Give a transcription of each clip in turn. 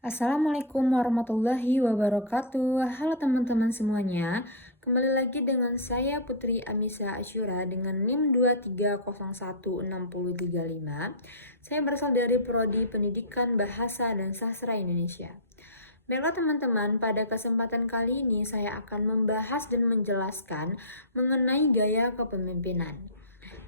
Assalamualaikum warahmatullahi wabarakatuh. Halo teman-teman semuanya. Kembali lagi dengan saya Putri Amisa Asyura dengan NIM 2301635. Saya berasal dari Prodi Pendidikan Bahasa dan Sastra Indonesia. Baiklah teman-teman, pada kesempatan kali ini saya akan membahas dan menjelaskan mengenai gaya kepemimpinan.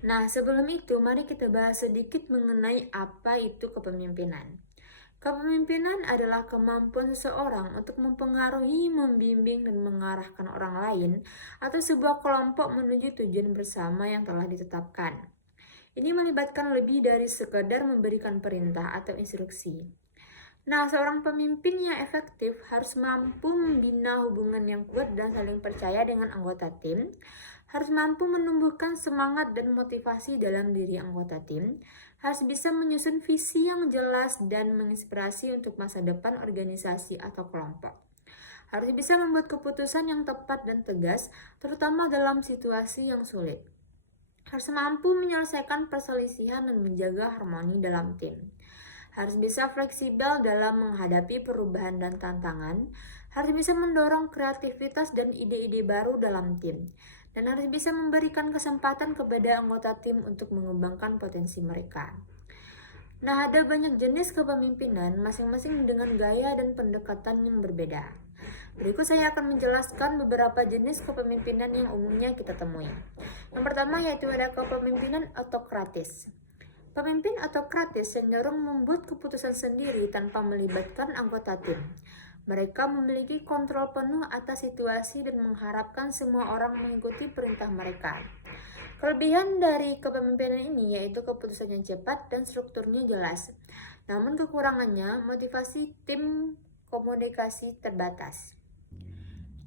Nah, sebelum itu mari kita bahas sedikit mengenai apa itu kepemimpinan. Kepemimpinan adalah kemampuan seseorang untuk mempengaruhi, membimbing, dan mengarahkan orang lain atau sebuah kelompok menuju tujuan bersama yang telah ditetapkan. Ini melibatkan lebih dari sekadar memberikan perintah atau instruksi. Nah, seorang pemimpin yang efektif harus mampu membina hubungan yang kuat dan saling percaya dengan anggota tim, harus mampu menumbuhkan semangat dan motivasi dalam diri anggota tim, harus bisa menyusun visi yang jelas dan menginspirasi untuk masa depan organisasi atau kelompok. Harus bisa membuat keputusan yang tepat dan tegas, terutama dalam situasi yang sulit. Harus mampu menyelesaikan perselisihan dan menjaga harmoni dalam tim. Harus bisa fleksibel dalam menghadapi perubahan dan tantangan, harus bisa mendorong kreativitas dan ide-ide baru dalam tim, dan harus bisa memberikan kesempatan kepada anggota tim untuk mengembangkan potensi mereka. Nah, ada banyak jenis kepemimpinan, masing-masing dengan gaya dan pendekatan yang berbeda. Berikut saya akan menjelaskan beberapa jenis kepemimpinan yang umumnya kita temui. Yang pertama yaitu ada kepemimpinan autokratis. Pemimpin autokratis cenderung membuat keputusan sendiri tanpa melibatkan anggota tim. Mereka memiliki kontrol penuh atas situasi dan mengharapkan semua orang mengikuti perintah mereka. Kelebihan dari kepemimpinan ini yaitu keputusannya cepat dan strukturnya jelas. Namun kekurangannya motivasi tim komunikasi terbatas.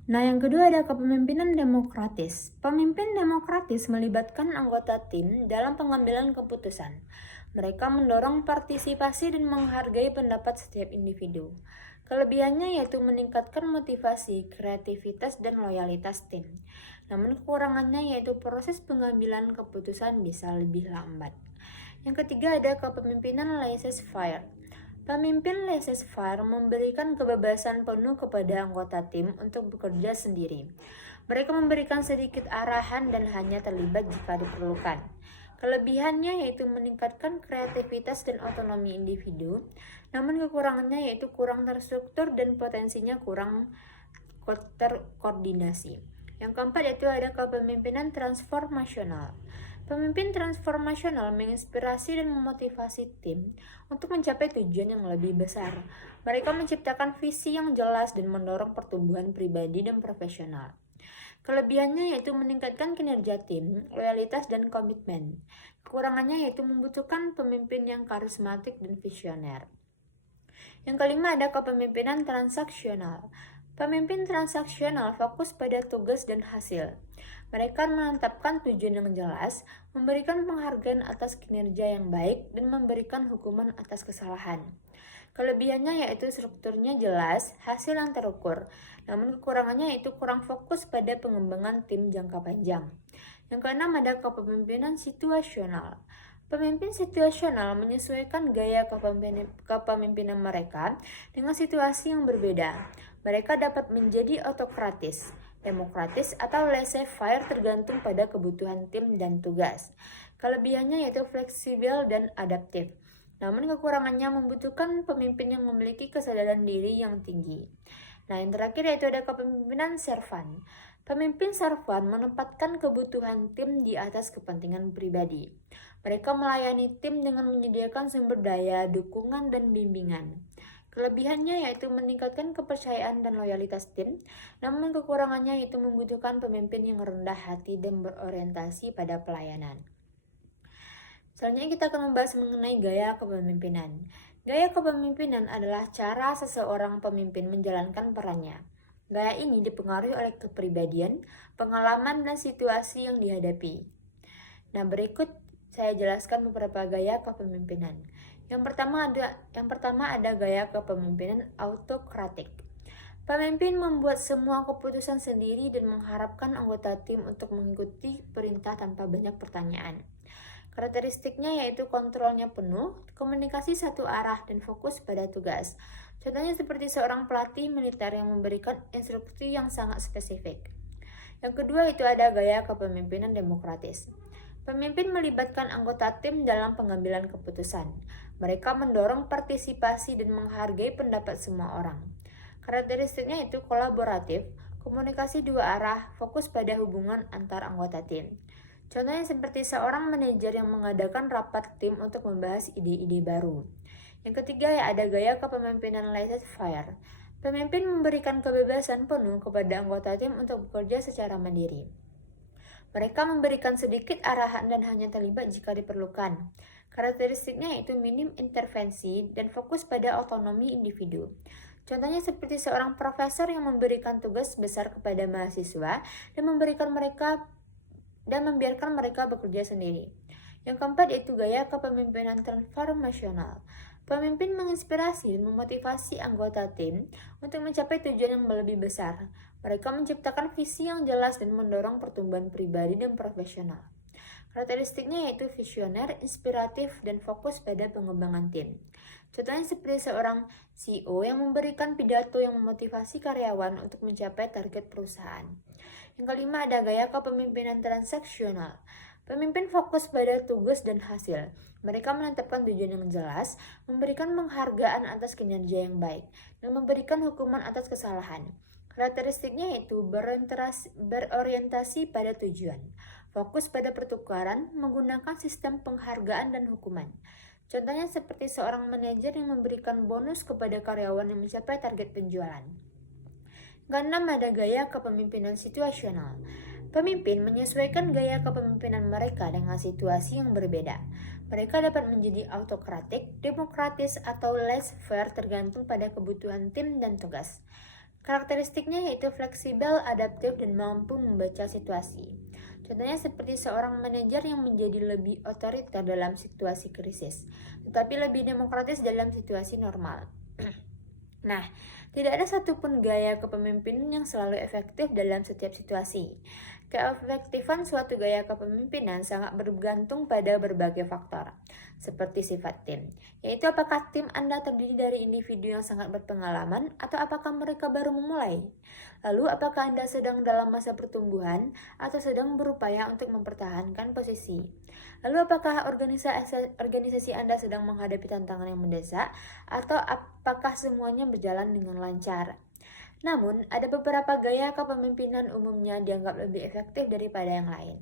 Nah, yang kedua ada kepemimpinan demokratis. Pemimpin demokratis melibatkan anggota tim dalam pengambilan keputusan. Mereka mendorong partisipasi dan menghargai pendapat setiap individu. Kelebihannya yaitu meningkatkan motivasi, kreativitas, dan loyalitas tim. Namun kekurangannya yaitu proses pengambilan keputusan bisa lebih lambat. Yang ketiga ada kepemimpinan laissez-faire. Pemimpin laissez-faire memberikan kebebasan penuh kepada anggota tim untuk bekerja sendiri. Mereka memberikan sedikit arahan dan hanya terlibat jika diperlukan. Kelebihannya yaitu meningkatkan kreativitas dan otonomi individu, namun kekurangannya yaitu kurang terstruktur dan potensinya kurang terkoordinasi. Yang keempat yaitu ada kepemimpinan transformasional. Pemimpin transformasional menginspirasi dan memotivasi tim untuk mencapai tujuan yang lebih besar. Mereka menciptakan visi yang jelas dan mendorong pertumbuhan pribadi dan profesional. Kelebihannya yaitu meningkatkan kinerja tim, loyalitas, dan komitmen. Kekurangannya yaitu membutuhkan pemimpin yang karismatik dan visioner. Yang kelima ada kepemimpinan transaksional. Pemimpin transaksional fokus pada tugas dan hasil. Mereka menetapkan tujuan yang jelas, memberikan penghargaan atas kinerja yang baik, dan memberikan hukuman atas kesalahan. Kelebihannya yaitu strukturnya jelas, hasil yang terukur, namun kekurangannya yaitu kurang fokus pada pengembangan tim jangka panjang. Yang keenam ada kepemimpinan situasional. Pemimpin situasional menyesuaikan gaya kepemimpinan mereka dengan situasi yang berbeda. Mereka dapat menjadi autokratis, demokratis, atau laissez-faire tergantung pada kebutuhan tim dan tugas. Kelebihannya yaitu fleksibel dan adaptif. Namun kekurangannya membutuhkan pemimpin yang memiliki kesadaran diri yang tinggi. Nah, yang terakhir yaitu ada kepemimpinan servan. Pemimpin servan menempatkan kebutuhan tim di atas kepentingan pribadi. Mereka melayani tim dengan menyediakan sumber daya, dukungan, dan bimbingan. Kelebihannya yaitu meningkatkan kepercayaan dan loyalitas tim, namun kekurangannya yaitu membutuhkan pemimpin yang rendah hati dan berorientasi pada pelayanan. Selanjutnya kita akan membahas mengenai gaya kepemimpinan. Gaya kepemimpinan adalah cara seseorang pemimpin menjalankan perannya. Gaya ini dipengaruhi oleh kepribadian, pengalaman, dan situasi yang dihadapi. Nah, berikut saya jelaskan beberapa gaya kepemimpinan. Yang pertama ada gaya kepemimpinan autokratik. Pemimpin membuat semua keputusan sendiri dan mengharapkan anggota tim untuk mengikuti perintah tanpa banyak pertanyaan. Karakteristiknya yaitu kontrolnya penuh, komunikasi satu arah, dan fokus pada tugas. Contohnya seperti seorang pelatih militer yang memberikan instruksi yang sangat spesifik. Yang kedua itu ada gaya kepemimpinan demokratis. Pemimpin melibatkan anggota tim dalam pengambilan keputusan. Mereka mendorong partisipasi dan menghargai pendapat semua orang. Karakteristiknya itu kolaboratif, komunikasi dua arah, fokus pada hubungan antar anggota tim. Contohnya seperti seorang manajer yang mengadakan rapat tim untuk membahas ide-ide baru. Yang ketiga ya ada gaya kepemimpinan laissez-faire. Pemimpin memberikan kebebasan penuh kepada anggota tim untuk bekerja secara mandiri. Mereka memberikan sedikit arahan dan hanya terlibat jika diperlukan. Karakteristiknya yaitu minim intervensi dan fokus pada otonomi individu. Contohnya seperti seorang profesor yang memberikan tugas besar kepada mahasiswa dan membiarkan mereka bekerja sendiri. Yang keempat yaitu gaya kepemimpinan transformasional. Pemimpin menginspirasi dan memotivasi anggota tim untuk mencapai tujuan yang lebih besar. Mereka menciptakan visi yang jelas dan mendorong pertumbuhan pribadi dan profesional. Karakteristiknya yaitu visioner, inspiratif, dan fokus pada pengembangan tim. Contohnya seperti seorang CEO yang memberikan pidato yang memotivasi karyawan untuk mencapai target perusahaan. Yang kelima ada gaya kepemimpinan transaksional. Pemimpin fokus pada tugas dan hasil. Mereka menetapkan tujuan yang jelas, memberikan penghargaan atas kinerja yang baik, dan memberikan hukuman atas kesalahan. Karakteristiknya yaitu berorientasi pada tujuan, fokus pada pertukaran, menggunakan sistem penghargaan dan hukuman. Contohnya seperti seorang manajer yang memberikan bonus kepada karyawan yang mencapai target penjualan. Keenam ada gaya kepemimpinan situasional. Pemimpin menyesuaikan gaya kepemimpinan mereka dengan situasi yang berbeda. Mereka dapat menjadi autokratik, demokratis, atau laissez-faire tergantung pada kebutuhan tim dan tugas. Karakteristiknya yaitu fleksibel, adaptif, dan mampu membaca situasi. Contohnya seperti seorang manajer yang menjadi lebih otoriter dalam situasi krisis, tetapi lebih demokratis dalam situasi normal. Nah, tidak ada satupun gaya kepemimpinan yang selalu efektif dalam setiap situasi. Keefektifan suatu gaya kepemimpinan sangat bergantung pada berbagai faktor, seperti sifat tim, yaitu apakah tim Anda terdiri dari individu yang sangat berpengalaman atau apakah mereka baru memulai. Lalu, apakah Anda sedang dalam masa pertumbuhan atau sedang berupaya untuk mempertahankan posisi? Lalu, apakah organisasi Anda sedang menghadapi tantangan yang mendesak atau apakah semuanya berjalan dengan lancar? Namun, ada beberapa gaya kepemimpinan umumnya dianggap lebih efektif daripada yang lain.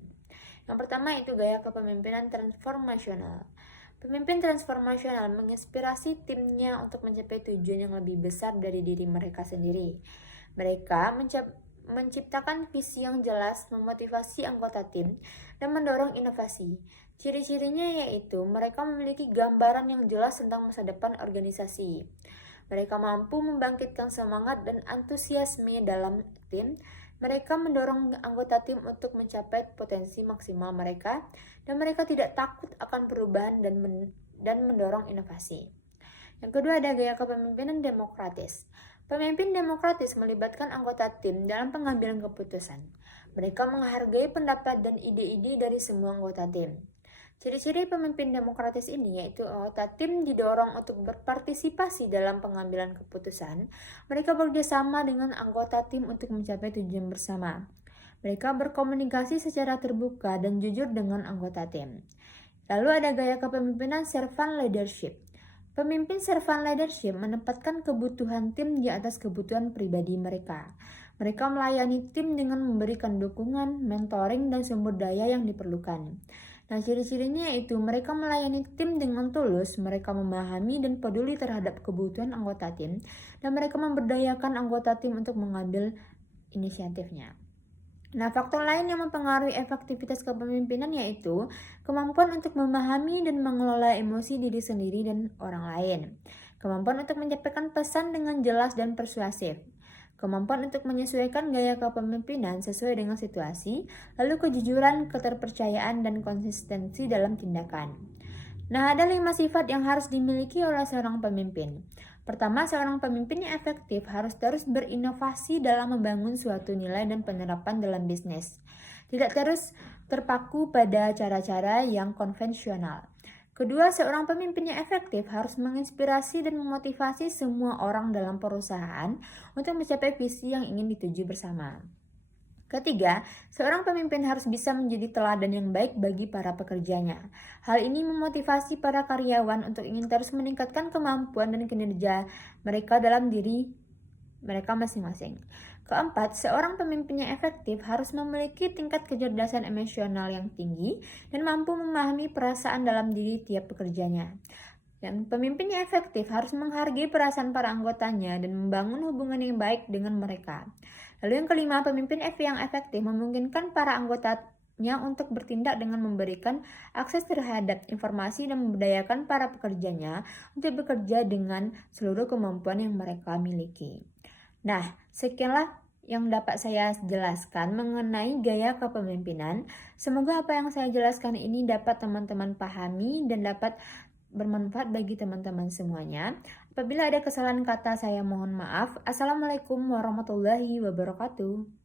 Yang pertama itu gaya kepemimpinan transformasional. Pemimpin transformasional menginspirasi timnya untuk mencapai tujuan yang lebih besar dari diri mereka sendiri. Mereka menciptakan visi yang jelas, memotivasi anggota tim, dan mendorong inovasi. Ciri-cirinya yaitu mereka memiliki gambaran yang jelas tentang masa depan organisasi. Mereka mampu membangkitkan semangat dan antusiasme dalam tim. Mereka mendorong anggota tim untuk mencapai potensi maksimal mereka, dan mereka tidak takut akan perubahan dan mendorong inovasi. Yang kedua ada gaya kepemimpinan demokratis. Pemimpin demokratis melibatkan anggota tim dalam pengambilan keputusan. Mereka menghargai pendapat dan ide-ide dari semua anggota tim. Ciri-ciri pemimpin demokratis ini yaitu anggota tim didorong untuk berpartisipasi dalam pengambilan keputusan. Mereka bekerjasama dengan anggota tim untuk mencapai tujuan bersama. Mereka berkomunikasi secara terbuka dan jujur dengan anggota tim. Lalu ada gaya kepemimpinan servant leadership. Pemimpin servant leadership menempatkan kebutuhan tim di atas kebutuhan pribadi mereka. Mereka melayani tim dengan memberikan dukungan, mentoring, dan sumber daya yang diperlukan. Nah, ciri-cirinya yaitu mereka melayani tim dengan tulus, mereka memahami dan peduli terhadap kebutuhan anggota tim, dan mereka memberdayakan anggota tim untuk mengambil inisiatifnya. Nah, faktor lain yang mempengaruhi efektivitas kepemimpinan yaitu kemampuan untuk memahami dan mengelola emosi diri sendiri dan orang lain. Kemampuan untuk menyampaikan pesan dengan jelas dan persuasif. Kemampuan untuk menyesuaikan gaya kepemimpinan sesuai dengan situasi, lalu kejujuran, keterpercayaan, dan konsistensi dalam tindakan. Nah, ada 5 sifat yang harus dimiliki oleh seorang pemimpin. Pertama, seorang pemimpin yang efektif harus terus berinovasi dalam membangun suatu nilai dan penerapan dalam bisnis. tidak terus terpaku pada cara-cara yang konvensional. Kedua, seorang pemimpin yang efektif harus menginspirasi dan memotivasi semua orang dalam perusahaan untuk mencapai visi yang ingin dituju bersama. Ketiga, seorang pemimpin harus bisa menjadi teladan yang baik bagi para pekerjanya. Hal ini memotivasi para karyawan untuk ingin terus meningkatkan kemampuan dan kinerja mereka dalam diri mereka masing-masing. Keempat, seorang pemimpin yang efektif harus memiliki tingkat kecerdasan emosional yang tinggi dan mampu memahami perasaan dalam diri tiap pekerjanya. Dan pemimpin yang efektif harus menghargai perasaan para anggotanya dan membangun hubungan yang baik dengan mereka. Lalu yang kelima, pemimpin yang efektif memungkinkan para anggotanya untuk bertindak dengan memberikan akses terhadap informasi dan memberdayakan para pekerjanya untuk bekerja dengan seluruh kemampuan yang mereka miliki. Nah, sekianlah yang dapat saya jelaskan mengenai gaya kepemimpinan. Semoga apa yang saya jelaskan ini dapat teman-teman pahami dan dapat bermanfaat bagi teman-teman semuanya. Apabila ada kesalahan kata, saya mohon maaf. Assalamualaikum warahmatullahi wabarakatuh.